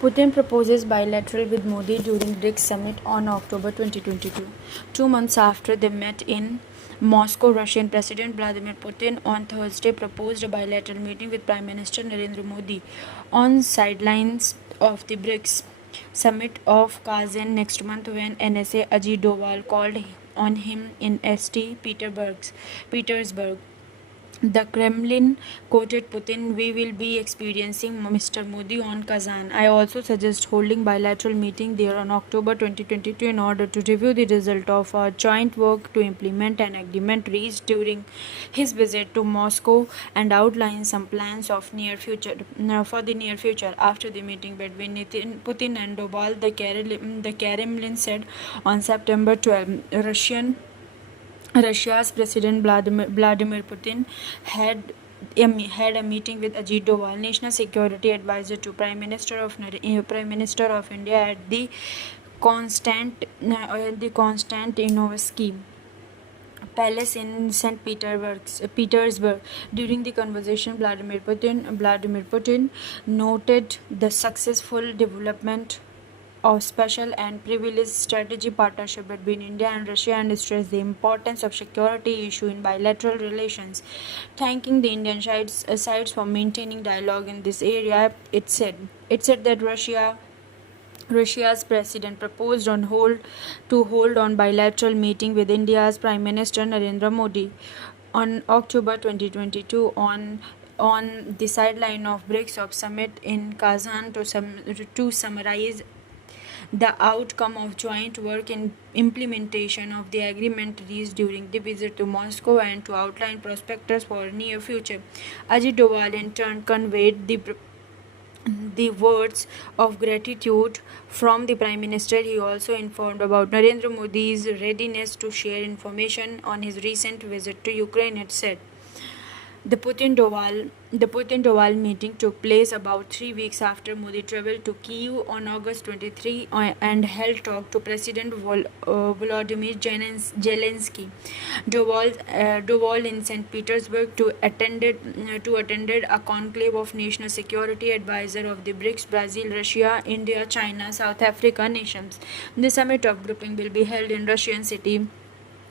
Putin proposes bilateral with Modi during BRICS summit on October 2022. 2 months after they met in Moscow, Russian President Vladimir Putin on Thursday proposed a bilateral meeting with Prime Minister Narendra Modi on sidelines of the BRICS summit of Kazan next month when NSA Ajit Doval called on him in Petersburg. The Kremlin quoted Putin, "We will be experiencing Mr. Modi on Kazan. I also suggest holding bilateral meeting there on October 2022 in order to review the result of our joint work to implement an agreement reached during his visit to Moscow and outline some plans of for the near future." After the meeting between Putin and Doval, the Kremlin said on September 12, Russia's President Vladimir Putin had a meeting with Ajit Doval, National Security Advisor to Prime Minister of India, at the Konstantinovsky Palace in St. Petersburg. During the conversation, Vladimir Putin noted the successful development of special and privileged strategic partnership between India and Russia and stressed the importance of security issue in bilateral relations. Thanking the Indian sides for maintaining dialogue in this area, it said that Russia's president proposed to hold on bilateral meeting with India's Prime Minister Narendra Modi on October 2022 on the sideline of BRICS summit in Kazan to summarize the outcome of joint work in implementation of the agreement reached during the visit to Moscow and to outline prospects for near future. Ajit Doval in turn conveyed the words of gratitude from the Prime Minister. He also informed about Narendra Modi's readiness to share information on his recent visit to Ukraine, it said. The Putin-Doval meeting took place about 3 weeks after Modi traveled to Kyiv on August 23 and held talk to President Volodymyr Zelensky. Doval in St. Petersburg attended a conclave of national security advisor of the BRICS: Brazil, Russia, India, China, South Africa nations. The summit of grouping will be held in Russian city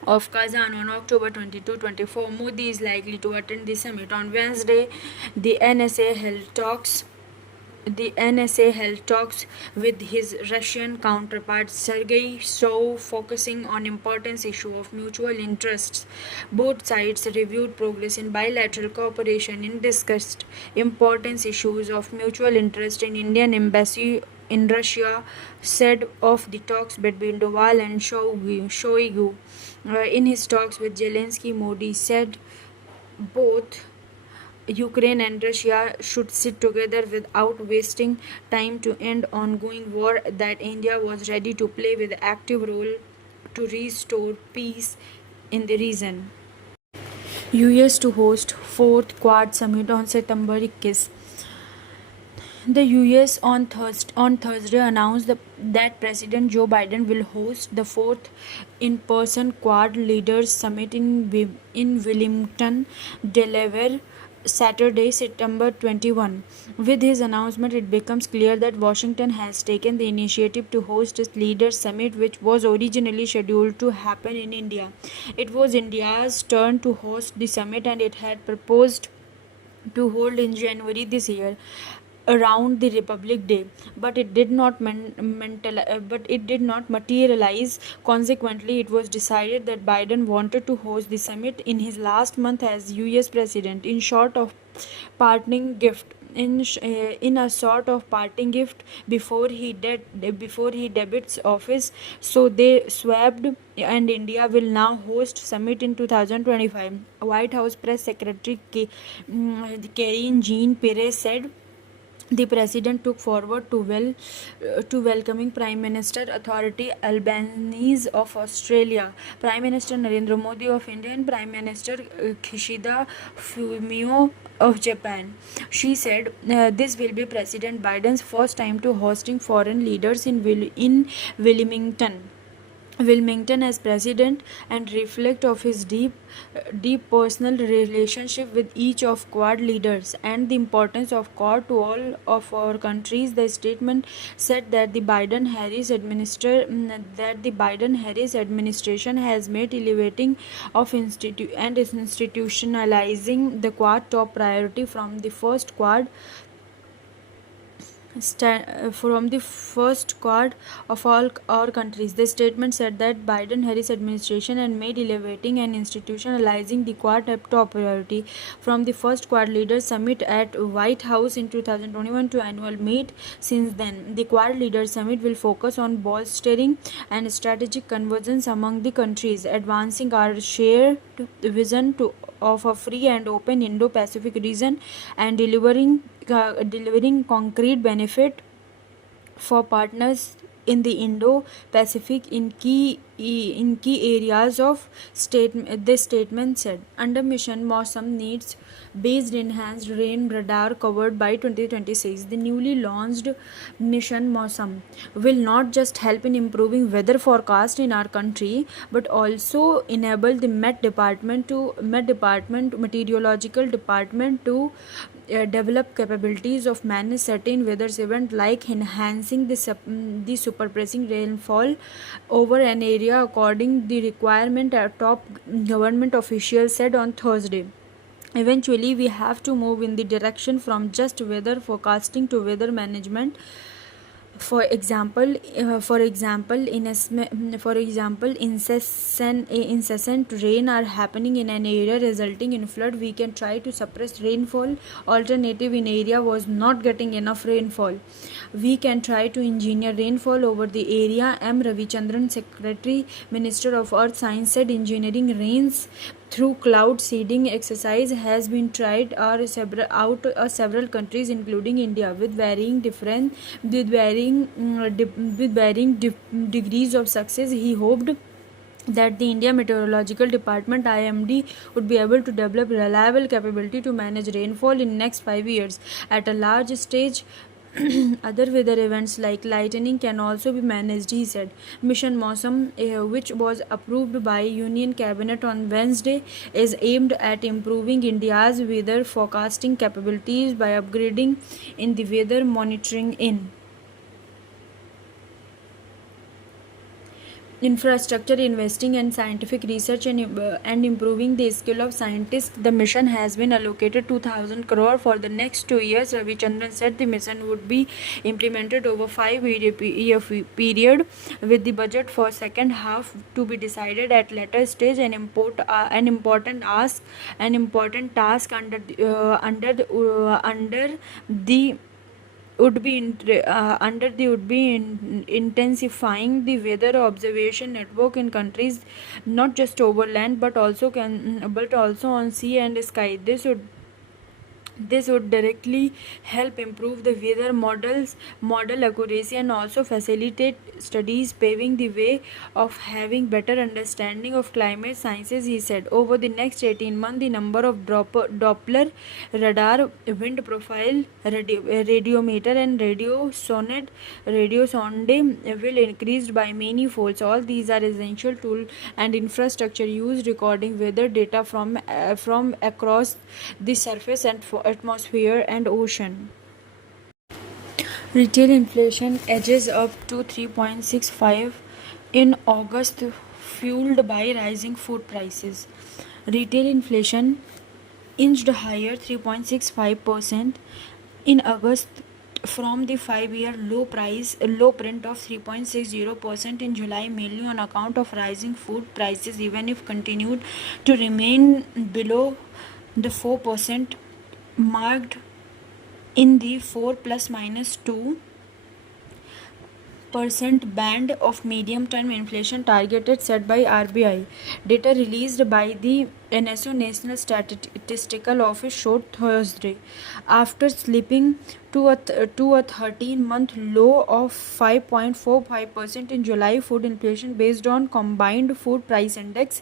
of Kazan on October 22-24. Modi is likely to attend the summit. On Wednesday, the NSA held talks with his Russian counterpart Sergei Shoigu, focusing on important issues of mutual interests. Both sides reviewed progress in bilateral cooperation and discussed important issues of mutual interest. In Indian embassy in Russia said of the talks between Doval and Shoigu. In his talks with Zelensky, Modi said both Ukraine and Russia should sit together without wasting time to end ongoing war, that India was ready to play with active role to restore peace in the region. US to host fourth Quad summit on September 21. The US on Thursday announced that President Joe Biden will host the fourth in-person Quad Leaders Summit in Wilmington, Delaware, Saturday, September 21. With his announcement, it becomes clear that Washington has taken the initiative to host its Leaders Summit, which was originally scheduled to happen in India. It was India's turn to host the summit, and it had proposed to hold in January this year, around the Republic Day, but it did not materialize. Consequently, it was decided that Biden wanted to host the summit in his last month as U.S. president, in a sort of parting gift before he debuts office. So they swapped, and India will now host summit in 2025. White House press secretary Karine Jean-Pierre said the president took forward to welcoming Prime Minister Anthony Albanese of Australia, Prime Minister Narendra Modi of India, and Prime Minister Kishida Fumio of Japan. She said this will be President Biden's first time to hosting foreign leaders in Wilmington. will maintain as president and reflect of his deep personal relationship with each of Quad leaders and the importance of Quad to all of our countries. The statement said that the Biden-Harris administration has made elevating of institutionalizing the Quad top priority from the first Quad of all our countries. The statement said that Biden-Harris administration had made elevating and institutionalizing the Quad a top priority from the first Quad leaders summit at White House in 2021 to annual meet. Since then, the Quad leaders summit will focus on bolstering and strategic convergence among the countries, advancing our shared vision of a free and open Indo-Pacific region, and delivering concrete benefit for partners in the Indo-Pacific in key areas of state. This statement said under Mission Mausam needs based enhanced rain radar covered by 2026. The newly launched Mission Mausam will not just help in improving weather forecast in our country, but also enable the meteorological department to develop capabilities of manage certain weather events, like enhancing the superpressing rainfall over an area according the requirement, a top government official said on Thursday. Eventually, we have to move in the direction from just weather forecasting to weather management. For example, incessant rain are happening in an area resulting in flood. We can try to suppress rainfall. Alternative in area was not getting enough rainfall. We can try to engineer rainfall over the area. M. Ravichandran, Secretary, Minister of Earth Science, said engineering rains through cloud seeding exercise has been tried several countries, including India, with varying degrees of success. He hoped that the India Meteorological Department (IMD) would be able to develop reliable capability to manage rainfall in next 5 years at a large stage. Other weather events like lightning can also be managed, he said. Mission Mausam, which was approved by Union Cabinet on Wednesday, is aimed at improving India's weather forecasting capabilities by upgrading in the weather monitoring infrastructure, investing in scientific research, and improving the skill of scientists. The mission has been allocated 2,000 crore for the next 2 years. Ravichandran said the mission would be implemented over 5-year period, with the budget for second half to be decided at later stage. An important task under the would be intensifying the weather observation network in countries not just over land but also on sea and sky. This would directly help improve the weather model accuracy and also facilitate studies, paving the way of having better understanding of climate sciences, he said. Over the next 18 months, the number of Doppler radar, wind profile radiometer and radiosonde will increase by many folds. All these are essential tool and infrastructure used recording weather data from across the surface and atmosphere and ocean. Retail inflation edges up to 3.65 in August, fueled by rising food prices. Retail inflation inched higher 3.65% in August from the 5-year low print of 3.60% in July, mainly on account of rising food prices, even if continued to remain below the 4% marked in the 4 plus minus 2% band of medium-term inflation targeted set by RBI. Data released by the NSO National Statistical Office showed Thursday, after slipping to a 13-month low of 5.45% in July, food inflation based on combined food price index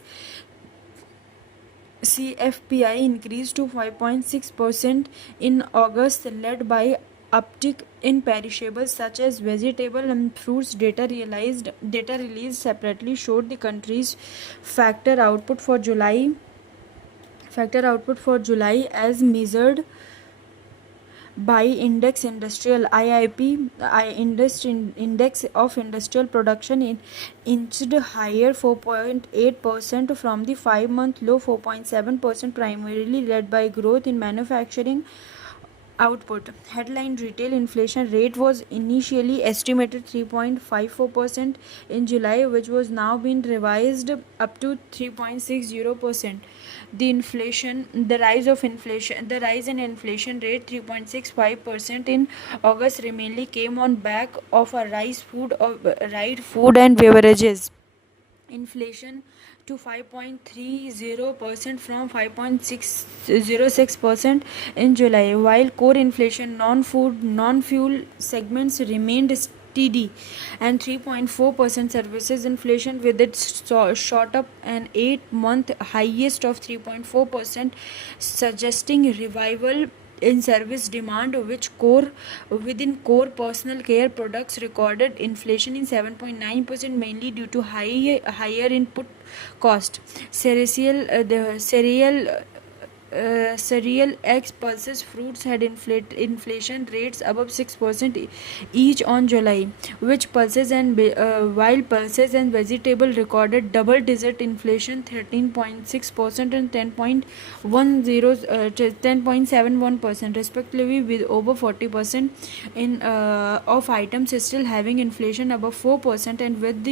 CFPI increased to 5.6% in August, led by uptick in perishables such as vegetable and fruits. Data released separately showed the country's factor output for July as measured by Index Industrial IIP Index of Industrial Production inched higher 4.8% from the 5-month low 4.7%, primarily led by growth in manufacturing output. Headline retail inflation rate was initially estimated 3.54% in July, which was now been revised up to 3.60%. The rise in inflation rate 3.65% in August mainly came on back of a rise food and beverages inflation to 5.30% from 5.606% in July, while core inflation non-fuel segments remained steady, and 3.4% services inflation with it shot up an 8-month highest of 3.4%, suggesting revival in service demand, within core personal care products recorded inflation in 7.9%, mainly due to higher input cost. Cereal, eggs, pulses, fruits had inflation rates above 6% each on July, while pulses and vegetable recorded double-digit inflation 13.6% and 10.71% respectively, with over 40% in of items still having inflation above 4%, and with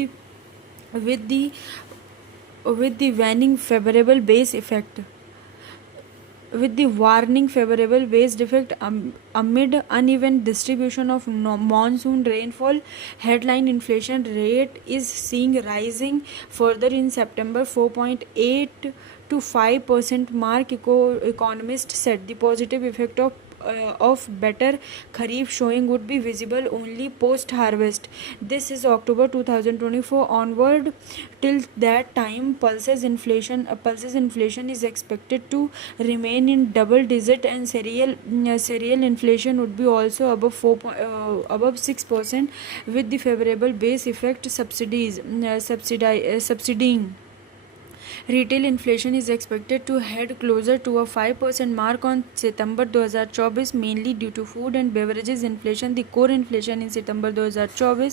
the waning favorable base effect. With the warning favorable base effect amid uneven distribution of monsoon rainfall, headline inflation rate is seen rising further in September 4.8 to 5% mark. Economists said the positive effect of better Kharif showing would be visible only post-harvest. This is October 2024 onward. Till that time, pulses inflation is expected to remain in double digit, and cereal inflation would be also above 6%, with the favorable base effect subsidizing. Retail inflation is expected to head closer to a 5% mark on September 2024, mainly due to food and beverages inflation. The core inflation in September 2024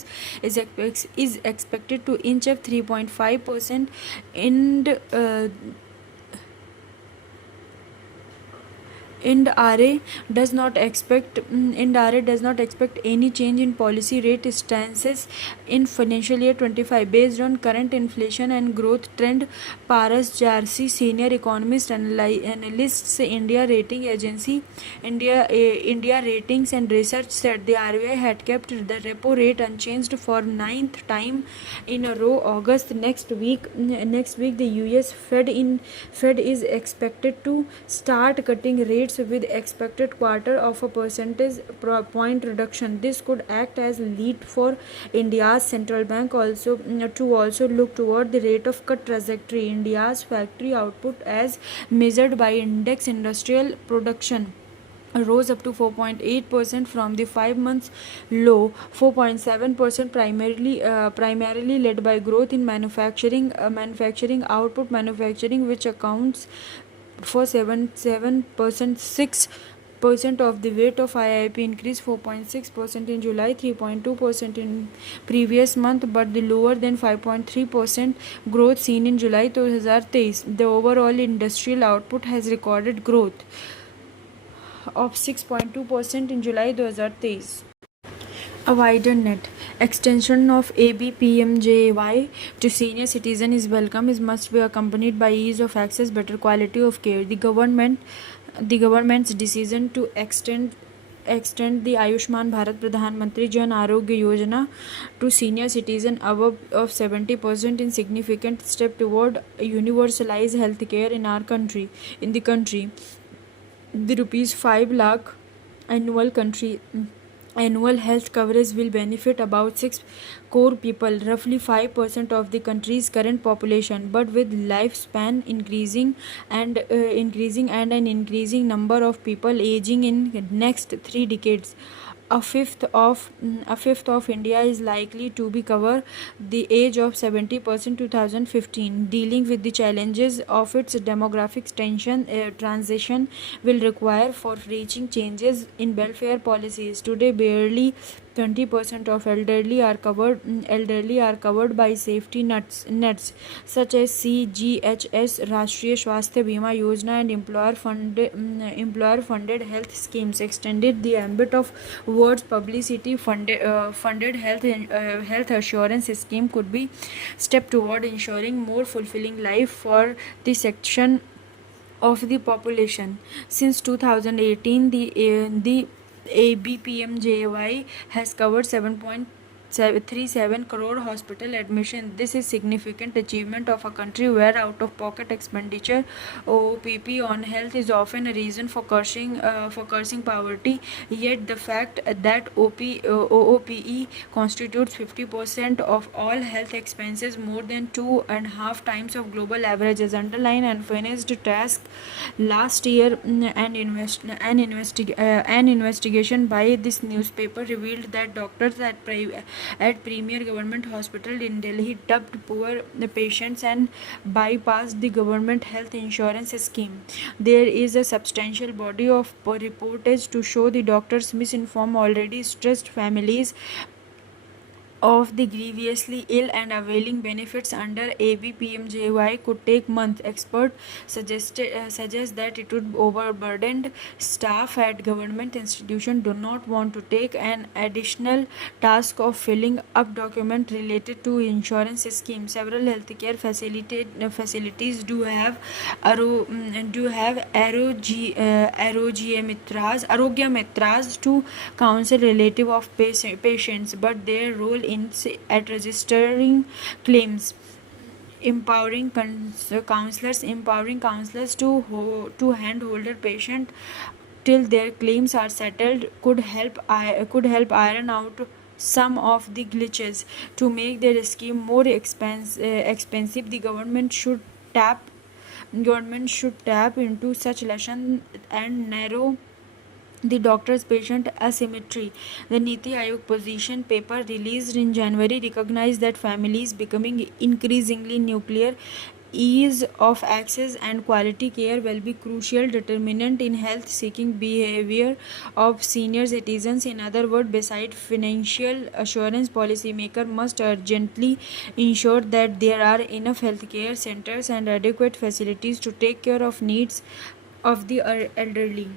is expected to inch up 3.5%. IND-RA does not expect any change in policy rate stances in financial year 25 based on current inflation and growth trend. Paras Jarsi, senior economist analysts India rating agency India Ratings and Research, said the RBI had kept the repo rate unchanged for 9th time in a row. Next week the US Fed is expected to start cutting rates with expected quarter of a percentage point reduction. This could act as lead for India's central bank to also look toward the rate of cut trajectory. India's factory output, as measured by Index Industrial Production, rose up to 4.8% from the 5 months low 4.7%, primarily led by growth in manufacturing output, which accounts for 6% of the weight of IIP, increased 4.6% in July, 3.2% in previous month, but the lower than 5.3% growth seen in July 2023. The overall industrial output has recorded growth of 6.2% in July 2023. A wider net extension of ABPMJY to senior citizen is welcome. It must be accompanied by ease of access, better quality of care. The government's decision to extend the Ayushman Bharat Pradhan Mantri Jan Arogya Yojana to senior citizen above of 70% in significant step toward universalized health care in the country. The rupees 5 lakh annual health coverage will benefit about 6 crore people, roughly 5% of the country's current population. But with lifespan increasing and an increasing number of people aging in next 3 decades, a fifth of India is likely to be cover the age of 70% 2015. Dealing with the challenges of its demographic transition will require for reaching changes in welfare policies. Today, barely 20% of elderly are covered by safety nets such as CGHS, Rashtriya Swasthya Bima Yojana, and employer funded health schemes. Extended the ambit of words publicity funded health assurance scheme could be step toward ensuring more fulfilling life for the section of the population. Since 2018, the ABPMJY has covered 7.37 crore hospital admission. This is significant achievement of a country where out-of-pocket expenditure (OPP) on health is often a reason for cursing poverty. Yet the fact that OOPE constitutes 50% of all health expenses, more than 2.5 times of global averages, underline unfinished task. Last year, an investigation by this newspaper revealed that doctors at premier government hospital in Delhi dubbed poor patients and bypassed the government health insurance scheme. There is a substantial body of reportage to show the doctors misinform already stressed families of the grievously ill, and availing benefits under ABPMJY could take months. Experts suggest that it would overburdened staff at government institutions do not want to take an additional task of filling up documents related to insurance schemes. Several healthcare facilities do have Arogya Mitras to counsel relative of patients, but their role at registering claims, empowering counselors to handhold their patient till their claims are settled could help iron out some of the glitches. To make their scheme more expensive, the government should tap into such lesson and narrow the doctor's-patient asymmetry. The Niti Aayog position paper released in January recognized that families becoming increasingly nuclear, ease of access and quality care will be crucial determinant in health-seeking behavior of senior citizens. In other words, besides financial assurance, policymakers must urgently ensure that there are enough healthcare centers and adequate facilities to take care of needs of the elderly.